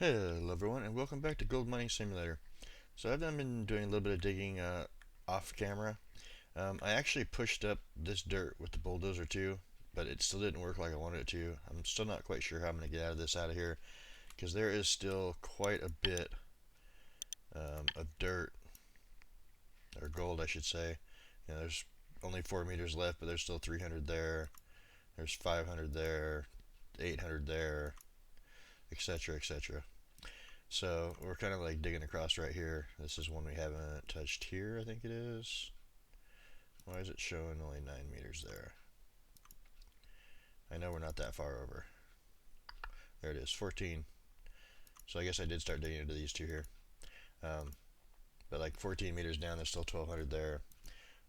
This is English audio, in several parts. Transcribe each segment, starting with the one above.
Hello everyone and welcome back to Gold Mining Simulator. So I've been doing a little bit of digging off camera. I actually pushed up this dirt with the bulldozer too, but it still didn't work like I wanted it to. I'm still not quite sure how I'm going to get out of here because there is still quite a bit of dirt, or gold I should say. There's only 4 meters left, but there's still 300 there. There's 500 there, 800 there, etc., etc. So we're kind of like digging across right here. This is one we haven't touched here, I think it is. Why is it showing only 9 meters there? I know we're not that far over. There it is, 14. So I guess I did start digging into these two here. But like 14 meters down, there's still 1200 there.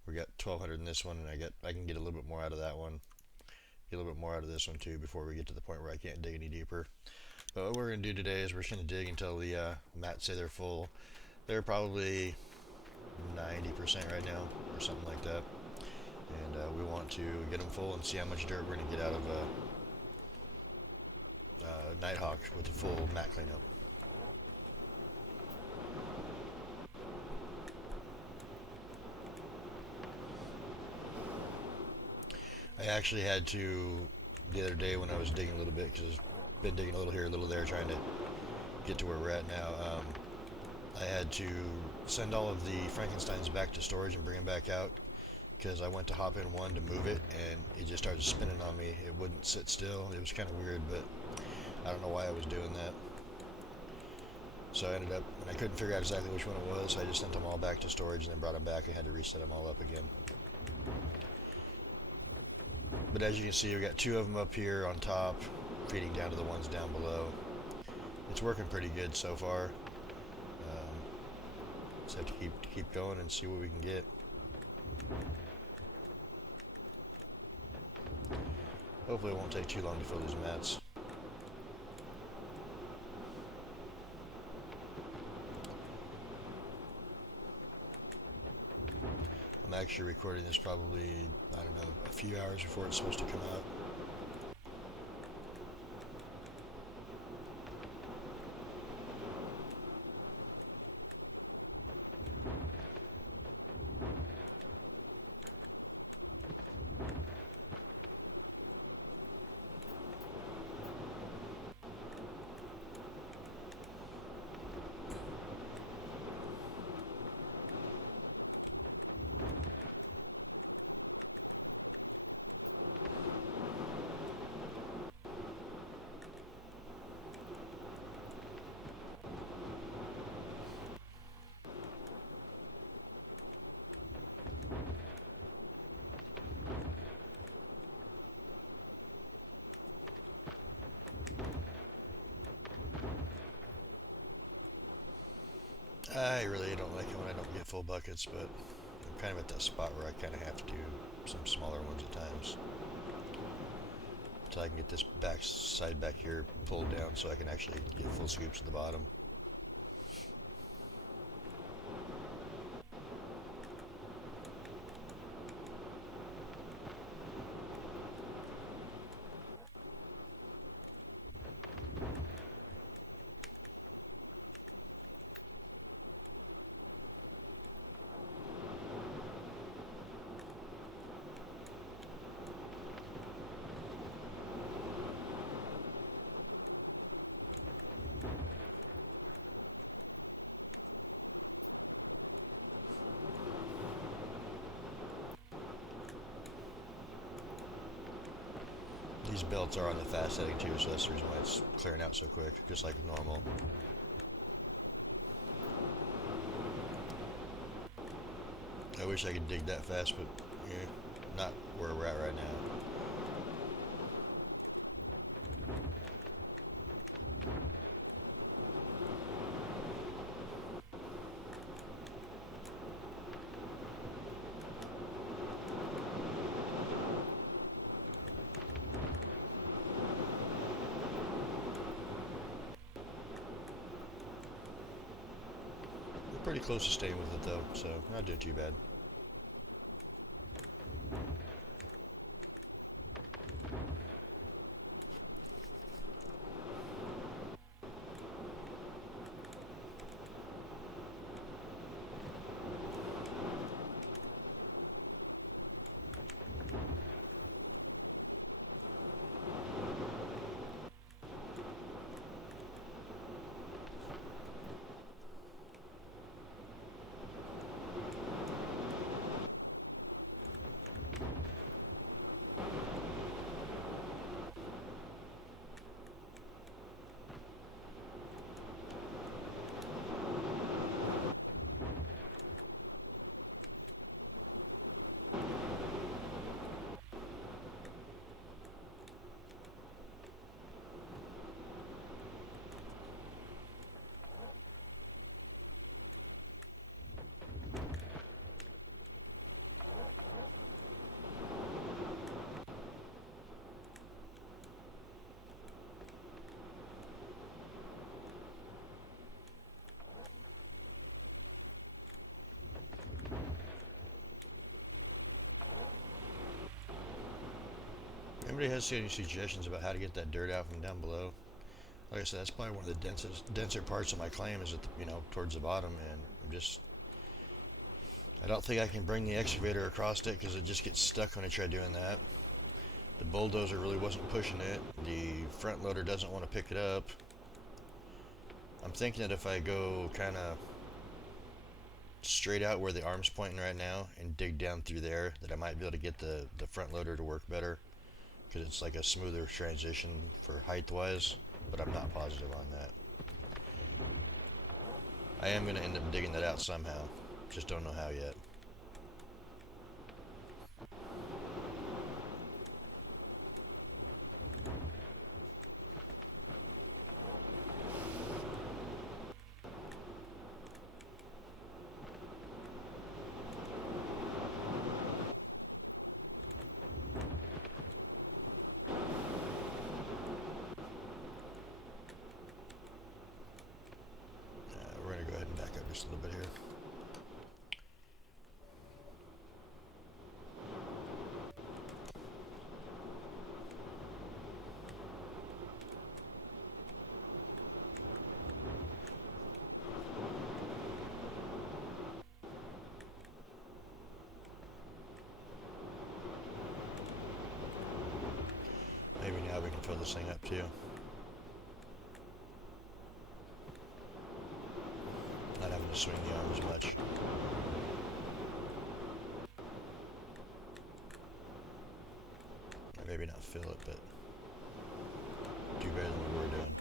We got 1200 in this one, and I can get a little bit more out of that one. Get a little bit more out of this one too before we get to the point where I can't dig any deeper. But what we're going to do today is we're just going to dig until the mats say they're full. They're probably 90% right now, or something like that. And we want to get them full and see how much dirt we're going to get out of Nighthawk with the full mat cleanup. I actually had to, the other day when I was digging a little bit, because I've been digging a little here, a little there, trying to get to where we're at now, I had to send all of the Frankensteins back to storage and bring them back out, because I went to hop in one to move it, and it just started spinning on me. It wouldn't sit still. It was kind of weird, but I don't know why I was doing that. So I ended up, and I couldn't figure out exactly which one it was, I just sent them all back to storage and then brought them back and had to reset them all up again. But as you can see, we got two of them up here on top, feeding down to the ones down below. It's working pretty good so far. Just have to keep going and see what we can get. Hopefully it won't take too long to fill these mats. I'm actually recording this probably, I don't know, a few hours before it's supposed to come out. I really don't like it when I don't get full buckets, but I'm kind of at that spot where I kind of have to do some smaller ones at times. Until I can get this back side back here pulled down so I can actually get full scoops at the bottom. These belts are on the fast setting too, so that's the reason why it's clearing out so quick, just like normal. I wish I could dig that fast, but yeah, not where we're at right now. We're pretty close to staying with it though, so not doing too bad. anybody has any suggestions about how to get that dirt out from down below, like I said, that's probably one of the denser parts of my claim is at the, towards the bottom, and I don't think I can bring the excavator across it because it just gets stuck when I try doing that. The bulldozer really wasn't pushing it. The front loader doesn't want to pick it up. I'm thinking that if I go kind of straight out where the arm's pointing right now and dig down through there, that I might be able to get the front loader to work better because it's like a smoother transition for height wise, but I'm not positive on that. I am going to end up digging that out somehow, just don't know how yet. We're going to go ahead and back up just a little bit here. Maybe now we can fill this thing up too. Not having to swing the arm as much. Or maybe not fill it, but do better than we were doing.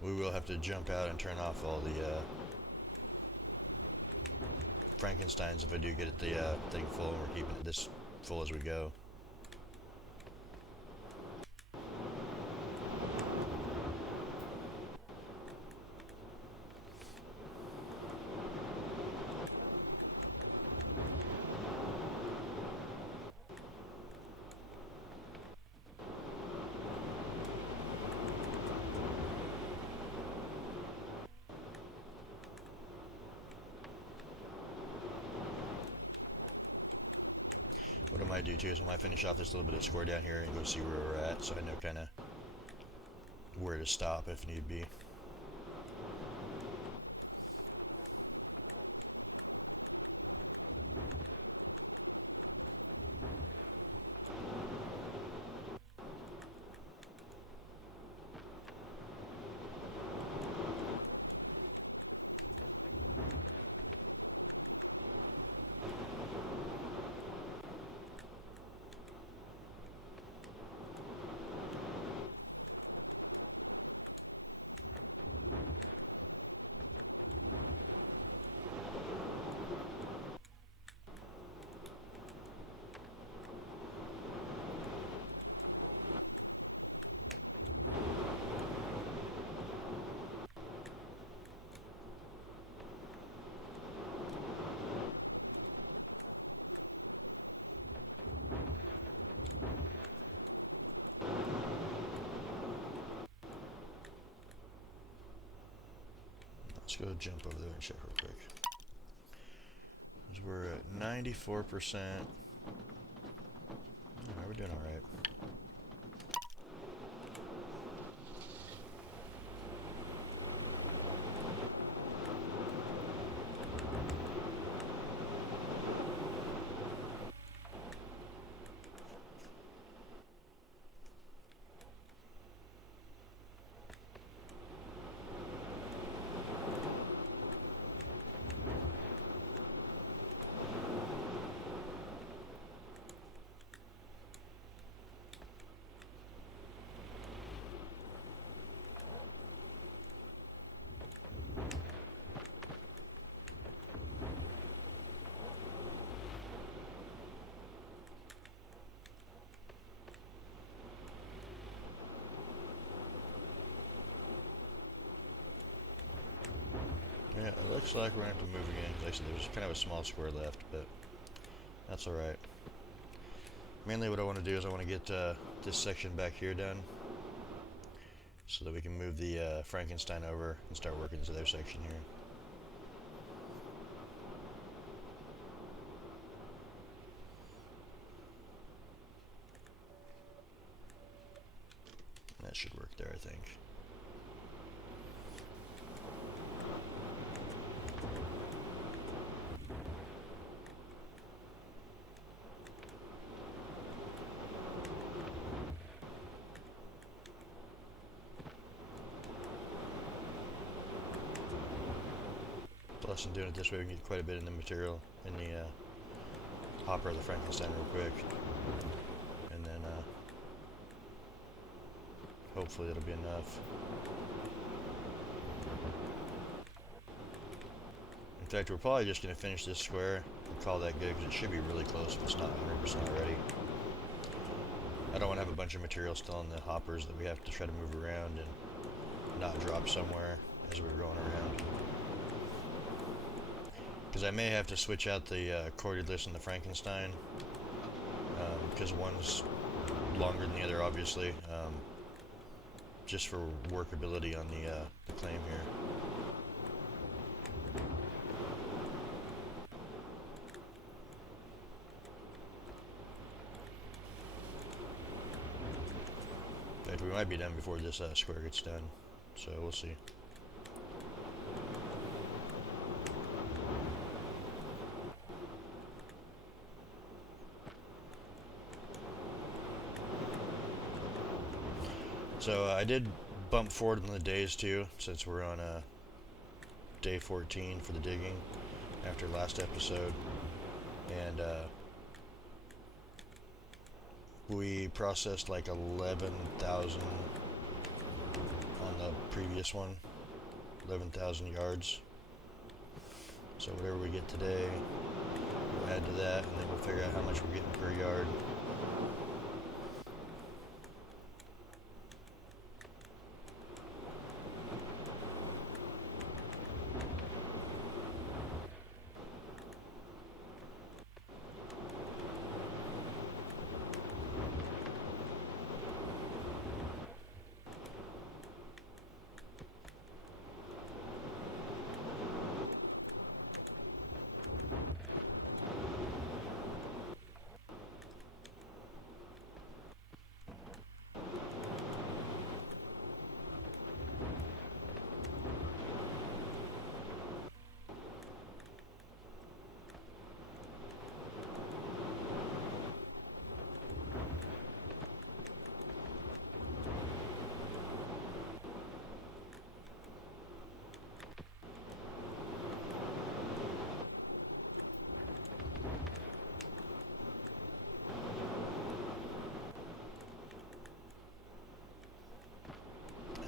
We will have to jump out and turn off all the Frankensteins if I do get the thing full, and we're keeping it this full as we go. What I might do too is I might finish off this little bit of score down here and go see where we're at, so I know kind of where to stop if need be. Let's go jump over there and check real quick. Because we're at 94%. Alright, we're doing alright. Yeah, it looks like we're going to have to move again. Like I said, there's kind of a small square left, but that's alright. Mainly what I want to do is I want to get this section back here done. so that we can move the Frankenstein over and start working this other section here. That should work there, I think. Plus, in doing it this way, we can get quite a bit in the material in the hopper of the Frankenstein real quick. And then hopefully that'll be enough. In fact, we're probably just going to finish this square and call that good, because it should be really close if it's not 100% already. I don't want to have a bunch of material still in the hoppers that we have to try to move around and not drop somewhere as we're going around. Because I may have to switch out the cordless and the Frankenstein, because one's longer than the other, obviously, just for workability on the claim here. In fact, we might be done before this square gets done, so we'll see. So I did bump forward in the days too, since we're on day 14 for the digging after last episode, and we processed like 11,000 on the previous one, 11,000 yards. So whatever we get today, we'll add to that, and then we'll figure out how much we're getting per yard.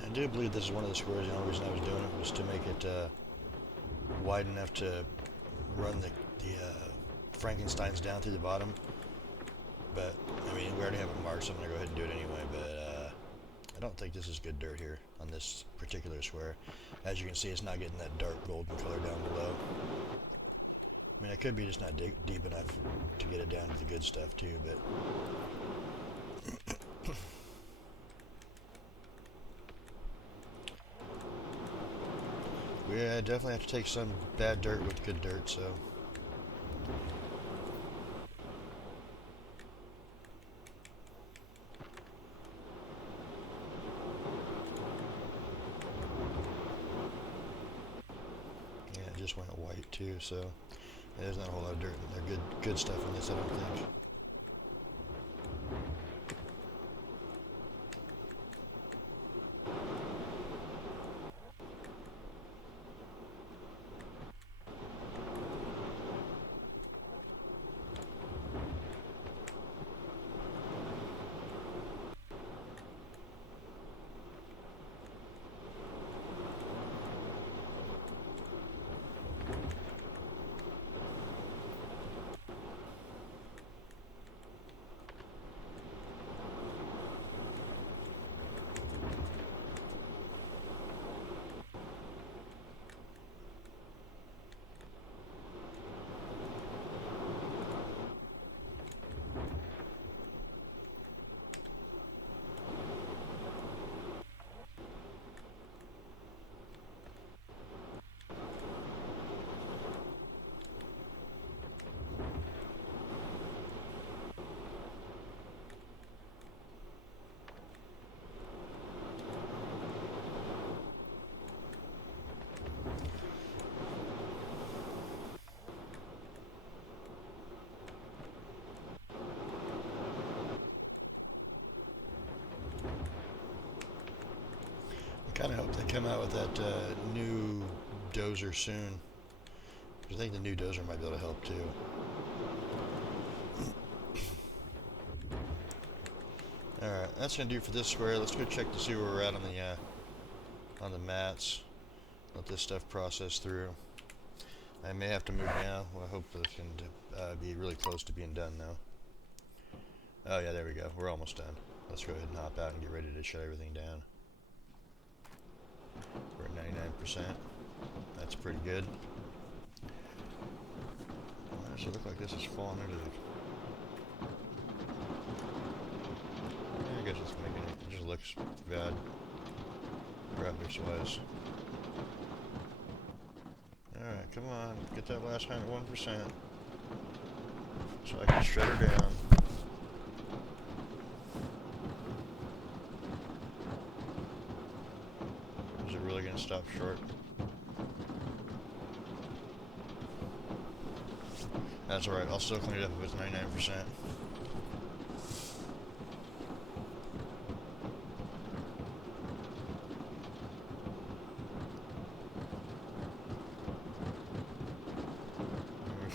I do believe this is one of the squares. The only reason I was doing it was to make it wide enough to run the Frankensteins down through the bottom. But, I mean, we already have it marked, so I'm going to go ahead and do it anyway. But I don't think this is good dirt here on this particular square. As you can see, it's not getting that dark golden color down below. I mean, I could be just not deep enough to get it down to the good stuff too, but... Yeah, I definitely have to take some bad dirt with good dirt, so... Yeah, it just went white too, so... Yeah, there's not a whole lot of dirt in there. Good stuff in this, I don't think. Kind of hope they come out with that new dozer soon. I think the new dozer might be able to help too. Alright, that's going to do for this square. Let's go check to see where we're at on the mats. Let this stuff process through. I may have to move now. Well, I hope this can be really close to being done now. Oh yeah, there we go. We're almost done. Let's go ahead and hop out and get ready to shut everything down. We're at 99%. That's pretty good. Why does it look like this is falling into the... I guess it's making it just looks bad graphics wise. Alright, come on, get that last 101% so I can shut her down. Is it really going to stop short? That's alright, I'll still clean it up if it's 99%.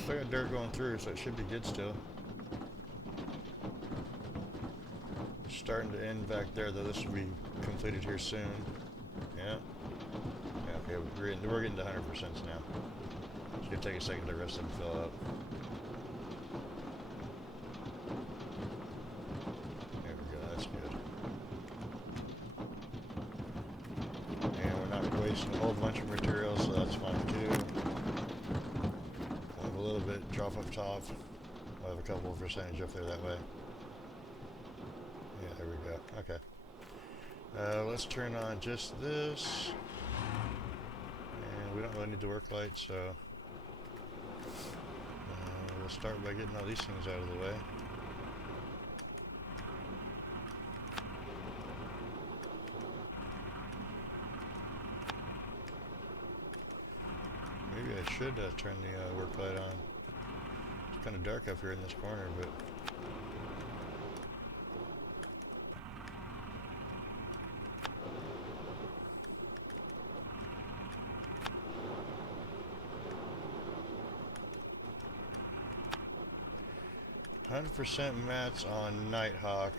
Still got dirt going through, so it should be good still. Starting to end back there, though. This will be completed here soon. Yeah. Yeah, okay, we're getting to 100% now. It's going to take a second to the rest of them fill up. There we go, that's good. And we're not wasting a whole bunch of material, so that's fine too. A little bit drop up top. I'll have a couple of percentage up there that way. Yeah, there we go. Okay. Let's turn on just this. And we don't really need the work light, so we'll start by getting all these things out of the way. Maybe I should turn the work light on. It's kind of dark up here in this corner, but... %100% mats on Nighthawk,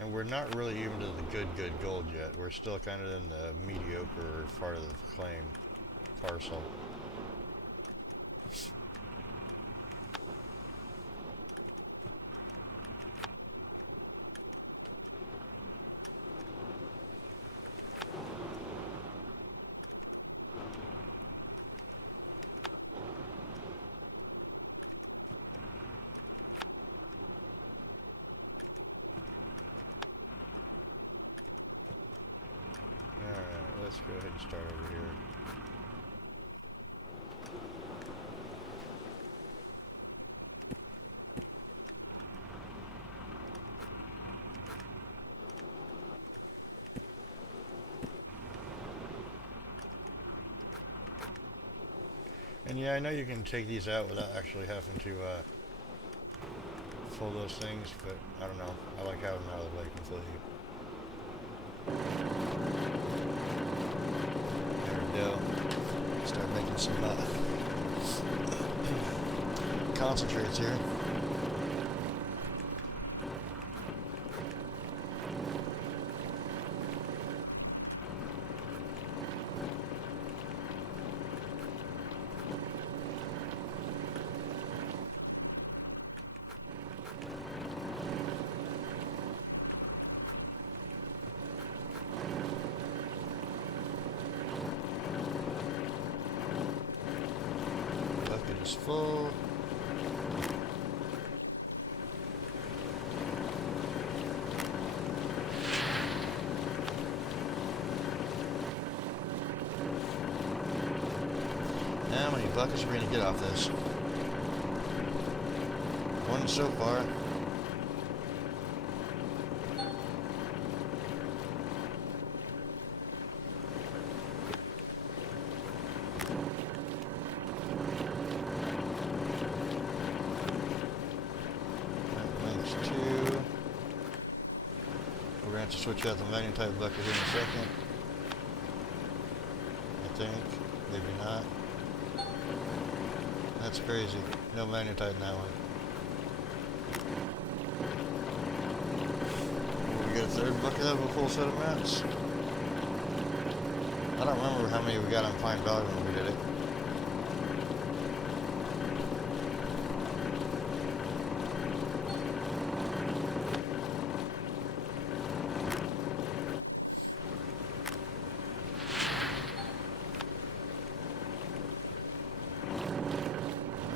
and we're not really even to the good gold yet. We're still kind of in the mediocre part of the claim parcel. Let's go ahead and start over here. And yeah, I know you can take these out without actually having to pull those things, but I don't know. I like having them out of the way completely. Start making some concentrates here. Is full. Now, how many buckets are we going to get off this? One so far. Switch out the magnetite bucket here in a second. That's crazy. No magnetite in that one. We get a third bucket of a full set of mats. I don't remember how many we got on Pine Valley when we did it.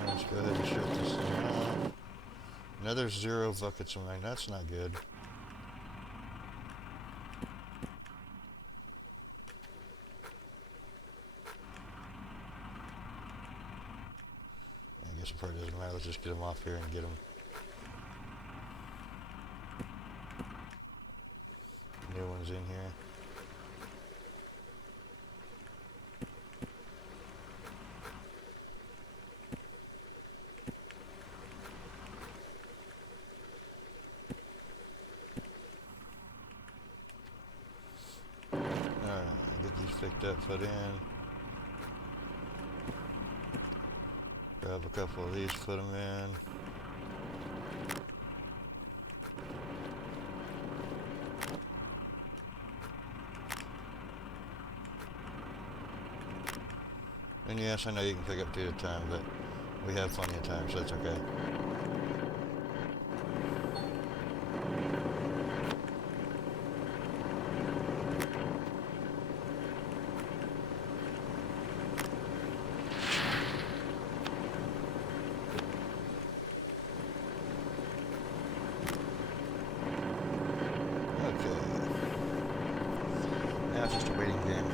Let's go ahead and shut this thing off. Another 0 buckets of mine. That's not good. I guess it probably doesn't matter. Let's just get them off here and get them. New ones in here. Picked up, put in. Grab a couple of these, put them in. And yes, I know you can pick up 2 at a time, but we have plenty of time, so that's okay. It's just a waiting game.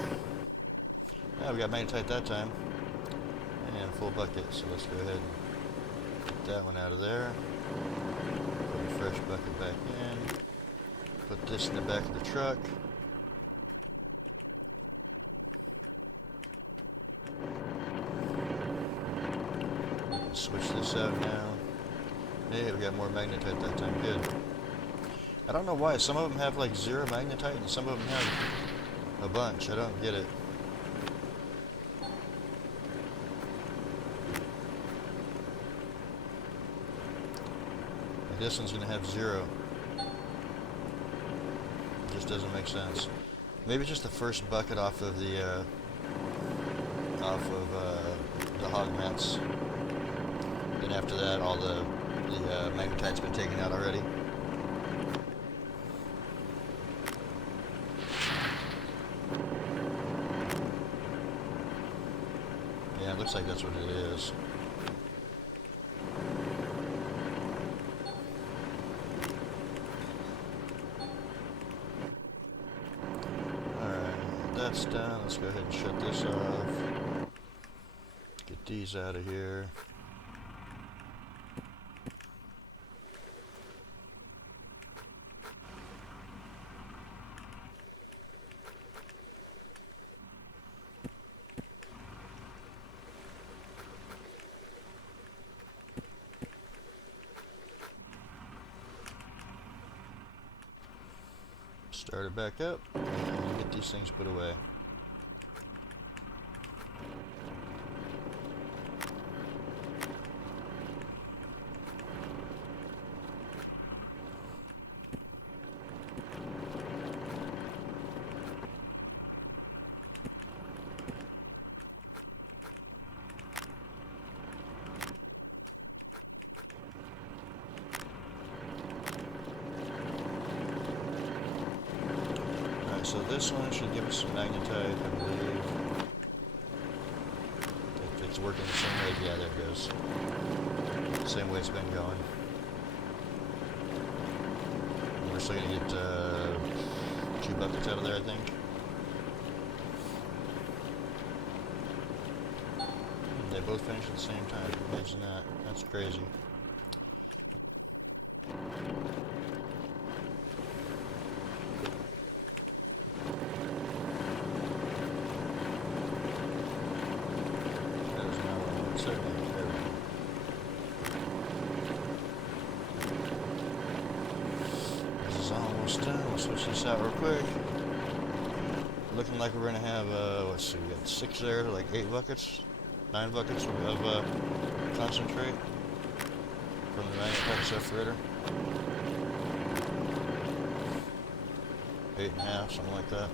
We got magnetite that time. And a full bucket, so let's go ahead and get that one out of there. Put a fresh bucket back in. Put this in the back of the truck. Switch this out now. Hey, we got more magnetite that time, good. I don't know why, some of them have like 0 magnetite and some of them have a bunch. I don't get it. Like this one's gonna have 0. It just doesn't make sense. Maybe just the first bucket off of the hog mats. Then after that, all the magnetite's been taken out already. Yeah, it looks like that's what it is. Alright, that's done. Let's go ahead and shut this off. Get these out of here. Start it back up and get these things put away. So this one should give us some magnetite, I believe. If it's working the same way, yeah, there it goes. Same way it's been going. We're still going to get 2 buckets out of there, I think. They both finish at the same time. Imagine that. That's crazy. This is almost done. We'll switch this out real quick. Looking like we're gonna have let's see, we got 6 there, like 8 buckets, 9 buckets of concentrate from the manufacturer separator. 8.5, something like that.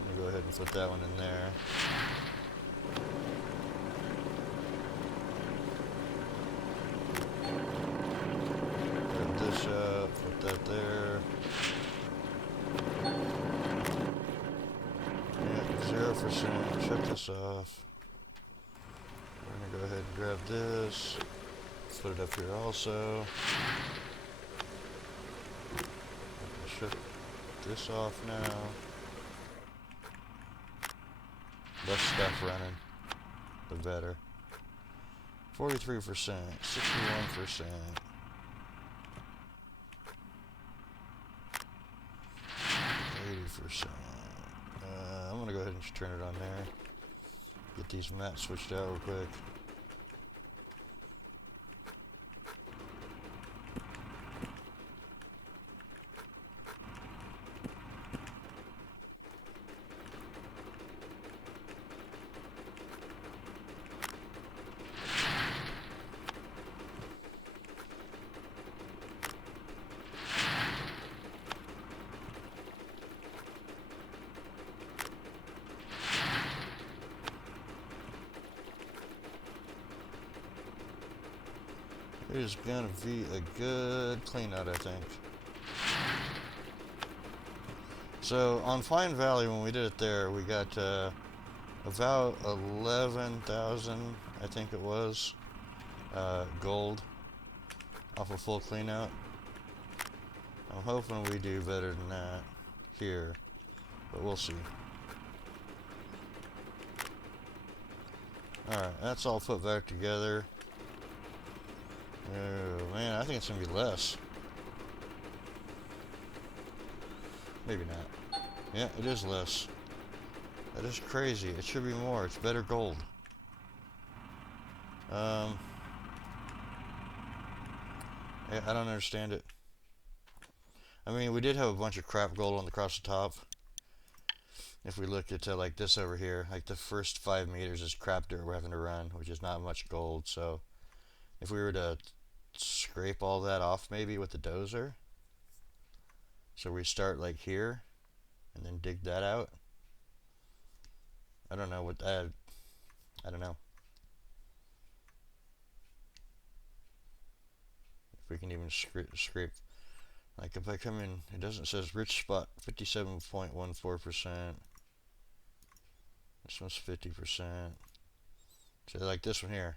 I'm gonna go ahead and put that one in there. Grab this up, put that there. Yeah, 0%. Shut this off. We're gonna go ahead and grab this. Put it up here also. Shut this off now. Less stuff running, the better. 43%, 61%. 80%. I'm gonna go ahead and just turn it on there. Get these mats switched out real quick. It is gonna be a good clean out, I think. So on Fine Valley, when we did it there, we got about 11,000, I think it was, gold off a full clean out. I'm hoping we do better than that here, but we'll see. Alright, that's all put back together. Oh man, I think it's gonna be less. Maybe not. Yeah, it is less. That is crazy. It should be more. It's better gold. Yeah, I don't understand it. I mean, we did have a bunch of crap gold on across the top. If we look at like this over here, like the first 5 meters is crap dirt we're having to run, which is not much gold. So if we were to scrape all that off maybe with the dozer, so we start like here and then dig that out. I don't know what I don't know if we can even scrape. Like if I come in, it doesn't, says rich spot 57.14%. This one's 50%. So like this one here.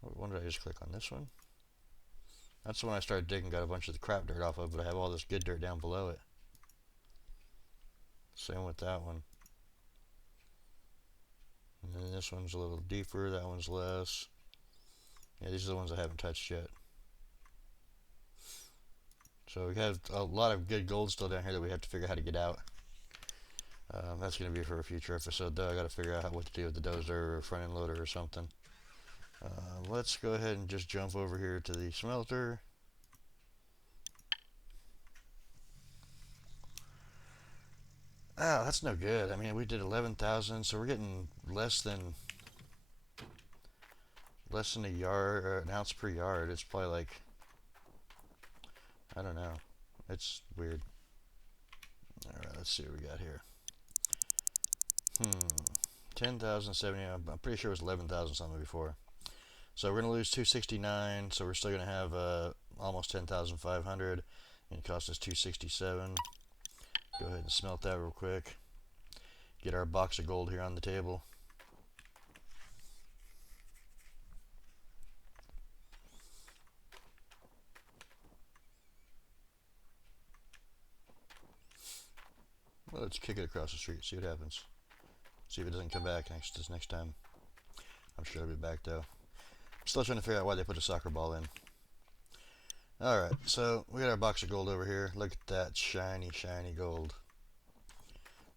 When did I just click on this one? That's the one I started digging, got a bunch of the crap dirt off of, but I have all this good dirt down below it. Same with that one. And then this one's a little deeper, that one's less. Yeah, these are the ones I haven't touched yet. So we have a lot of good gold still down here that we have to figure out how to get out. That's going to be for a future episode though. I got to figure out what to do with the dozer or front end loader or something. Let's go ahead and just jump over here to the smelter. Oh, that's no good. I mean, we did 11,000, so we're getting less than a yard or an ounce per yard. It's probably like, I don't know. It's weird. All right, let's see what we got here. 10,070. I'm pretty sure it was 11,000 something before. So we're going to lose 269, so we're still going to have almost 10,500, and it cost us 267. Go ahead and smelt that real quick. Get our box of gold here on the table. Well, let's kick it across the street, see what happens. See if it doesn't come back this next time. I'm sure it'll be back though. I'm still trying to figure out why they put a soccer ball in. Alright, so we got our box of gold over here. Look at that shiny, shiny gold.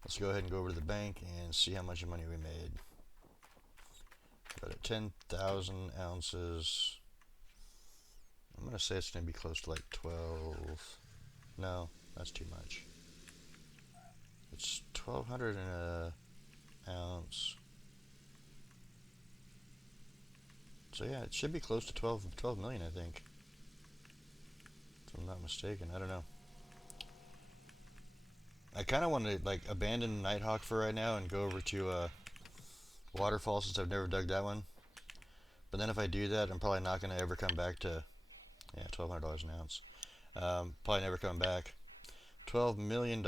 Let's go ahead and go over to the bank and see how much money we made. Got it, 10,000 ounces. I'm going to say it's going to be close to like 12. No, that's too much. It's 1,200 in an ounce. So yeah, it should be close to 12 million, I think. If I'm not mistaken. I don't know. I kind of want to like abandon Nighthawk for right now and go over to Waterfall since I've never dug that one. But then if I do that, I'm probably not going to ever come back to, yeah, $1,200 an ounce. Probably never come back. $12 million.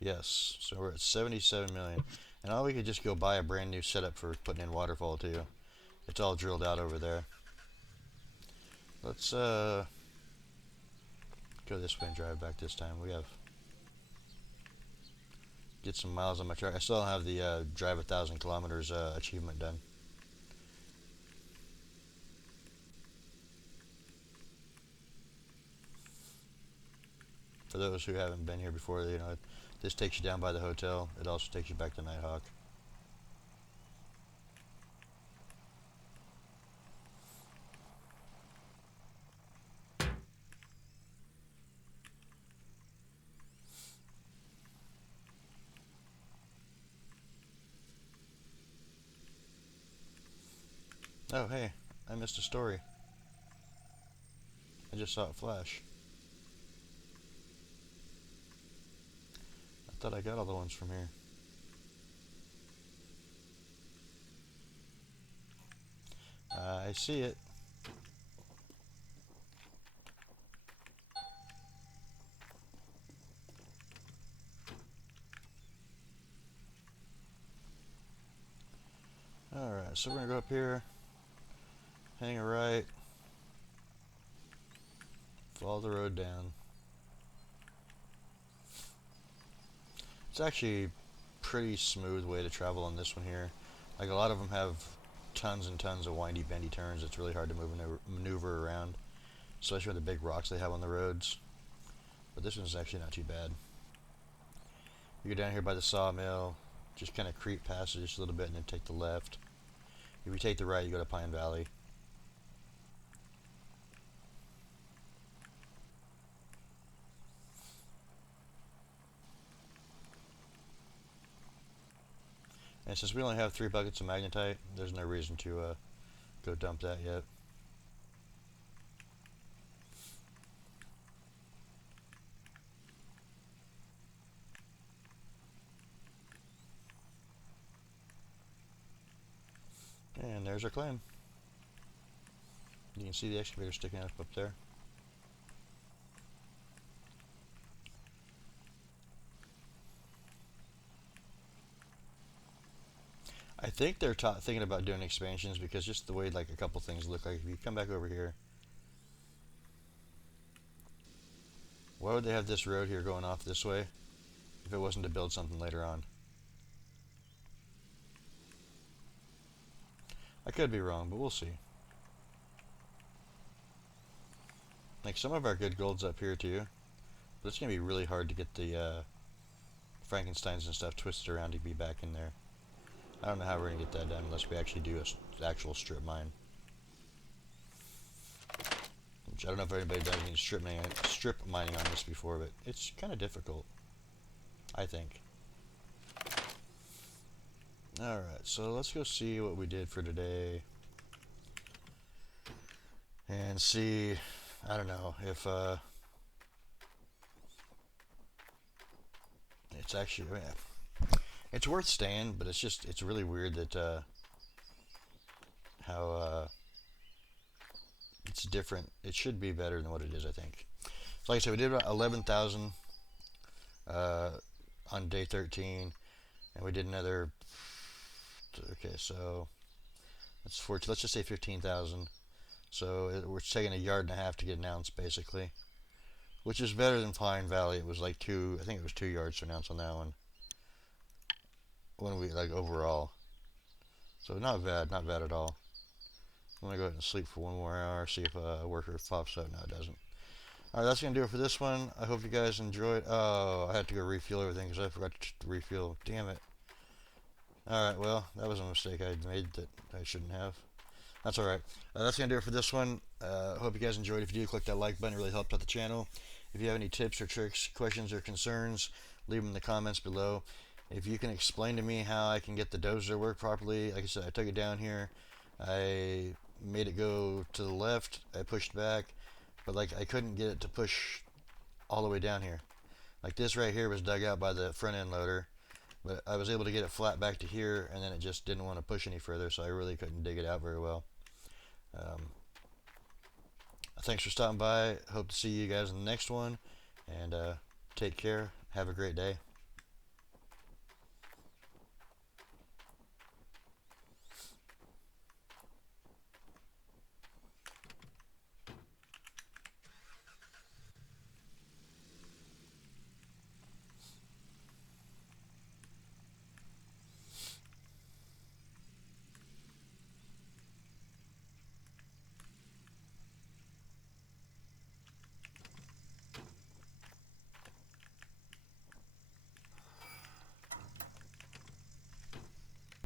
Yes, so we're at 77 million. And all we could just go buy a brand new setup for putting in Waterfall too. It's all drilled out over there. Let's go this way and drive back this time. We have get some miles on my truck. I still don't have the drive 1,000 kilometers achievement done. For those who haven't been here before, you know, this takes you down by the hotel. It also takes you back to Nighthawk. Oh, hey, I missed a story. I just saw it flash. I thought I got all the ones from here. I see it. Alright, so we're going to go up here, hang a right, follow the road down. It's actually a pretty smooth way to travel on this one here. Like a lot of them have tons and tons of windy bendy turns. It's really hard to maneuver around, especially with the big rocks they have on the roads. But this one's actually not too bad. You go down here by the sawmill, just kind of creep past it just a little bit and then take the left. If you take the right, you go to Pine Valley. And since we only have 3 buckets of magnetite, there's no reason to go dump that yet. And there's our claim. You can see the excavator sticking up there. I think they're thinking about doing expansions because just the way like a couple things look like. If you come back over here, why would they have this road here going off this way if it wasn't to build something later on? I could be wrong, but we'll see. Like some of our good gold's up here too, but it's gonna be really hard to get the Frankensteins and stuff twisted around to be back in there. I don't know how we're gonna get that done unless we actually do an actual strip mine. Which I don't know if anybody done any strip mining on this before, but it's kind of difficult, I think. Alright, so let's go see what we did for today. And see, I don't know, if it's actually, it's worth staying, but it's really weird that how it's different. It should be better than what it is, I think. So like I said, we did about 11,000 on day 13, and we did another, okay, so that's 14, let's just say 15,000. So we're taking a yard and a half to get an ounce, basically, which is better than Pine Valley. It was like I think it was 2 yards to an ounce on that one. When we, like, overall. So not bad at all. I'm gonna go ahead and sleep for 1 more hour, see if a worker pops up. No, it doesn't. Alright, that's gonna do it for this one. I hope you guys enjoyed. Oh, I had to go refuel everything because I forgot to refuel. Damn it. Alright, well, that was a mistake I made that I shouldn't have. That's alright. That's going to do it for this one. Hope you guys enjoyed. If you do, click that like button. It really helps out the channel. If you have any tips or tricks, questions, or concerns, leave them in the comments below. If you can explain to me how I can get the dozer to work properly. Like I said, I took it down here, I made it go to the left, I pushed back, but like I couldn't get it to push all the way down here. Like this right here was dug out by the front end loader, but I was able to get it flat back to here, and then it just didn't want to push any further, so I really couldn't dig it out very well. Um, Thanks for stopping by. Hope to see you guys in the next one, and take care. Have a great day.